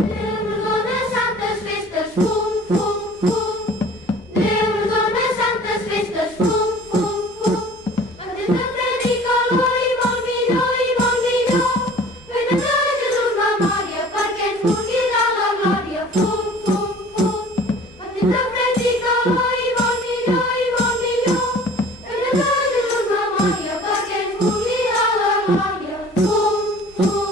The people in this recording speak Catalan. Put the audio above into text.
Déu-nos dona santes festes, fum, fum, fum. Déu-nos dona santes festes, fum, fum, fum. Aquesta predica-la i molt millor. Fent de Jesús memòria perquè ens pugui de la glòria, fum, fum, fum. Aquesta predica-la i molt millor. Fent de Jesús memòria perquè ens pugui de la glòria, fum, fum.